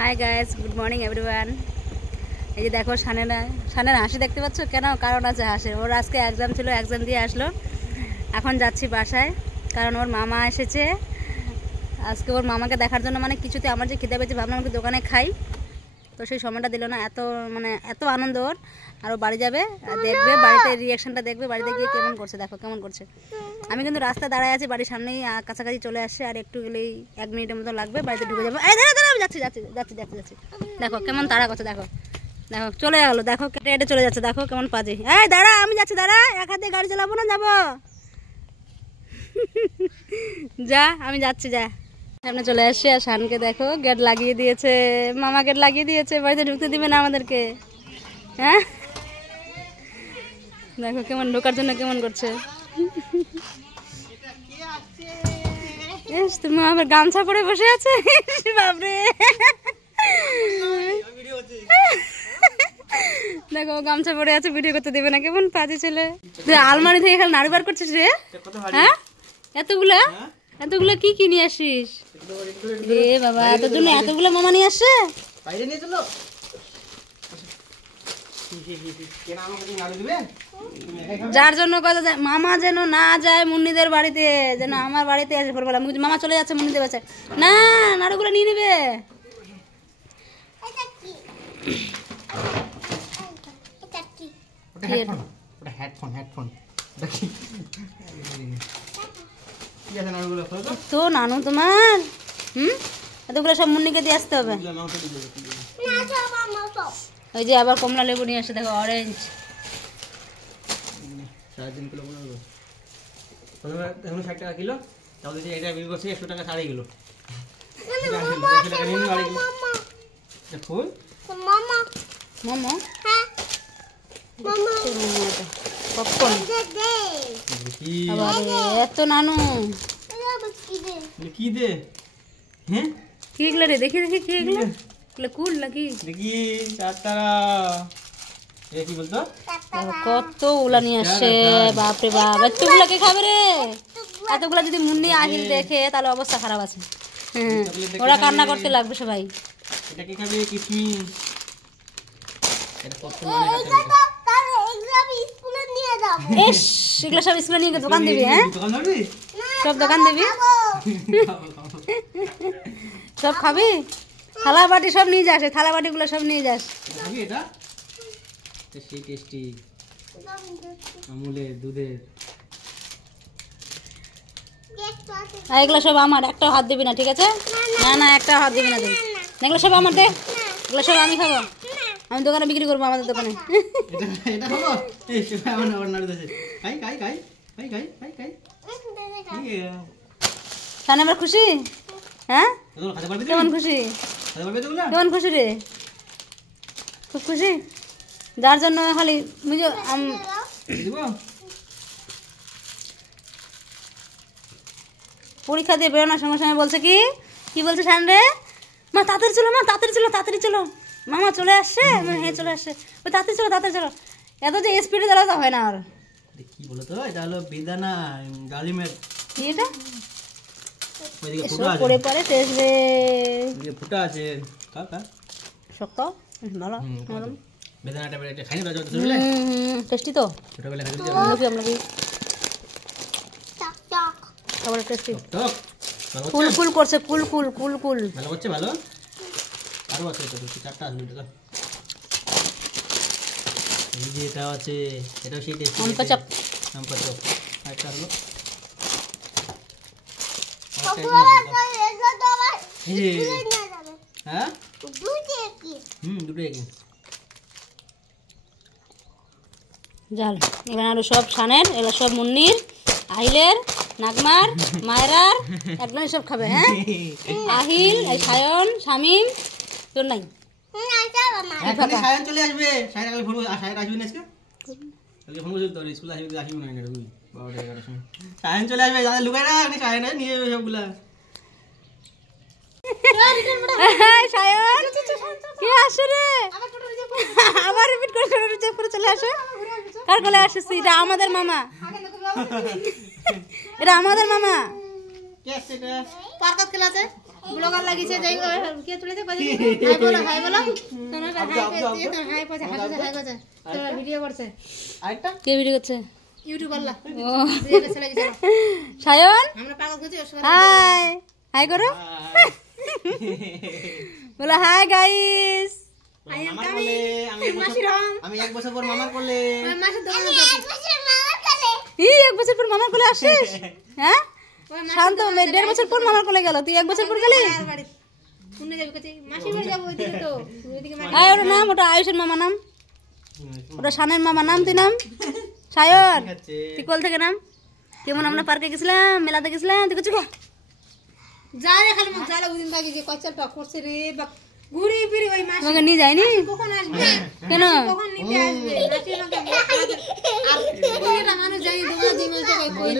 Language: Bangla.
Hi guys, good morning everyone. এই যে দেখো শানের হাসি দেখতে পাচ্ছ কেন? কারণ আছে হাসির। ওর আজকে এক্সাম ছিল, এক্সাম দিয়ে আসলো। এখন যাচ্ছি বাসায়, কারণ ওর মামা এসেছে আজকে। ওর মামাকে দেখার জন্য মানে কিছুতে আমার যে খিদে পেয়েছে, ভাবলাম আমাকে দোকানে খাই, তো সেই সময়টা দিল না। এত আনন্দ ওর। আর ও বাড়ি যাবে, দেখবে বাড়িতে রিয়াকশানটা, দেখবে বাড়িতে গিয়ে কেমন করছে। দেখো কেমন করছে। আমি কিন্তু রাস্তায় দাঁড়ায় আছি, বাড়ির সামনেই কাছাকাছি চলে আসছে। আর একটু গেলেই 1 মিনিটের মতো লাগবে, বাড়িতে ঢুকে যাবো। এই দাঁড়া, আমি যাচ্ছি। দেখো কেমন তাড়া করছে, দেখো চলে গেলো। দেখো কেটে চলে যাচ্ছে, দেখো কেমন পাজি। এই দাঁড়া, আমি যাচ্ছি, দাঁড়া। এক হাতে গাড়ি চালাবো না, যাবো। যা, আমি যাচ্ছি, যা। সামনে চলে আসছে। আর শানকে দেখো গেট লাগিয়ে দিয়েছে, মামা গেট লাগিয়ে দিয়েছে, বাড়িতে ঢুকতে দিবে না আমাদেরকে। হ্যাঁ, দেখো কেমন ঢোকার জন্য কেমন করছে। তুমি আবার গামছা পরে বসে আছে, বাপরে। দেখো গামছা পরে আছে, ভিডিও করতে দেবে না, কেমন পাজি ছেলে। আলমারি থেকে খালি নাড়ু বার করছিস রে? হ্যাঁ, এতগুলো কি নিয়ে আসিস রে বাবা? তোর জন্য এতগুলো মামা নিয়ে আসছে। যার জন্য কথা যায়, মামা যেন না যায় মুন্নিদের বাড়িতে, যেন আমার বাড়িতে আসে ভোরবেলা। মামা চলে যাচ্ছে মুন্নিদের বাড়িতে, না নাড়ুগুলো নিয়ে নেবে। তো নানু তোমার এতগুলো সব মুন্নিকে দিয়ে আসতে হবে। ওই যে আবার কমলা লেবু নিয়ে আসে, দেখো অরেঞ্জ। এখন 60 টাকা কিলো, তাহলে এটা বিল করছে 100 টাকা ছাড়িয়ে গেল। এত নানু কি দে? হ্যাঁ, কি এগুলো রে? দেখি কি এগুলো? কুল নাকি? দেখি 4 টাকা। এ কি বলতো? কত ওলা নিয়ে আসছে, বাপরে বাপ। এতগুলা কে খাবে রে? এতগুলা যদি মুন্নি আহিল দেখে তাহলে অবস্থা খারাপ আছে। ওরা কান্না করতে লাগবে সবাই। এটা কি খাবে? কিশমিশ। এটা কত এগুলো সব স্কুলে নিয়ে দোকান দিবি? হ্যাঁ, সব দোকান দিবি, সব খাবি। থালা বাটি সব নিয়ে যাস, থালা বাটি গুলো সব নিয়ে যাস। সেই টেস্টি আমুলের দুধের। এগুলো সব আমার, একটা হাত দিবি না, ঠিক আছে? না একটা হাত দিবি না তুই। এগুলো সব আমার, দে। এগুলো সব আমি খাবো, আমি দোকানে বিক্রি করবো, আমাদের দোকানে। শান এবার খুশি? হ্যাঁ, কেমন খুশি? কেমন খুশি রে? খুব খুশি। যার জন্য খালি পরীক্ষা দিয়ে বেরোনোর সঙ্গে সঙ্গে বলছে কি বলছে শান রে? মা তাড়াতাড়ি চলো, মা তাড়াতাড়ি চলো, মামা চলে আসছে। হ্যাঁ চলে আসছে, ওই তাড়াতাড়ি চলো। এত যে স্পিডে চালাতে হয় না। আর কি বলো তো, এটা হলো বেদানা ডালিমের। কি এটা? ওইদিকে ফুটা আছে, পরে পরে টেস্ট রে। ওইদিকে ফুটা আছে, কাকা শক্ত ভালো নরম। বেদানাটা এটা খাইনি তো ছোটবেলা? টেস্টি তো, ছোটবেলা খাইছি আমরা কি চক খাবার টেস্টি। টক কুল করছে, কুল ভালো করছে, ভালো। আরো আছে তো 4টা আছে, এটা এই যে এটা আছে, এটাও সেই টেস্টি। আমপা চপ একটা হলো। হ্যাঁ, দুটো একই জাল। এবার আরো সব শানের, এগুলো সব মুন্নির, আহিলের, নাগমার, মায়েরার, একদম সব খাবে। হ্যাঁ, আহিল, সায়ন, শামিম, তোর নাই। সায়ন চলে আসবে, সায়ন ফোন আসবে না আজকে, ফোন করছিল তো, স্কুলে আসবে, আসবে না 12-11 সময়। সায়ন চলে আসবে, যাদের লুকায় না সায়ন নিয়ে যাবে সবগুলা। সায়ন কি আসে রে? আবার রিপিট করে চলে আসে। কার কোলে আসছিস? এটা আমাদের মামা, এটা আমাদের মামা। কে আছে এটা? পার্কত খেলা আছে। ব্লগার লাগিছে যাই কে তুলেছে কই হাই বলো তোমরা হাই কইছে তোমরা হাই কইছে হাই কইছে তোমরা ভিডিও করছে আরেকটা কে ভিডিও করছে ইউটিউবার লা ও দিয়ে বেশি লাগিছে সায়ন আমরা পাগল কইছি ওর সঙ্গে হাই হাই করো বলো হাই গাইস মামার কোলে আমি এক বছর পর মামার কোলে মাসে দম এই 1 বছর পর মামার কোলে আসিস হ্যাঁ শান্ত 1.5 বছর পর মামার কোলে গেল তুই 1 বছর পর গেলি বাড়ি শুনে যাবি কইছি মাসির বাড়ি যাব ওইদিকে তো ওইদিকে আয় ওর নাম ওটা আয়ুষের মামা নাম ওটা শানের মামা নাম তুই নাম সায়ন তুই কোল থেকে নাম কেমন আমরা পার্কে গেছিলাম মেলাতে গেছিলাম তুই কিছু যা রে খালি মুখ জ্বালা ওইদিন বাকি যে কচ্চা টক করছে রে বাপ ঘুরি ফিরি ওই মাসি তোমাকে নিয়ে যায়নি কখন আসবে কেন কখন নিতে আসবে নাকি না আর মানুষ জানি তোমরা যে মাসে কই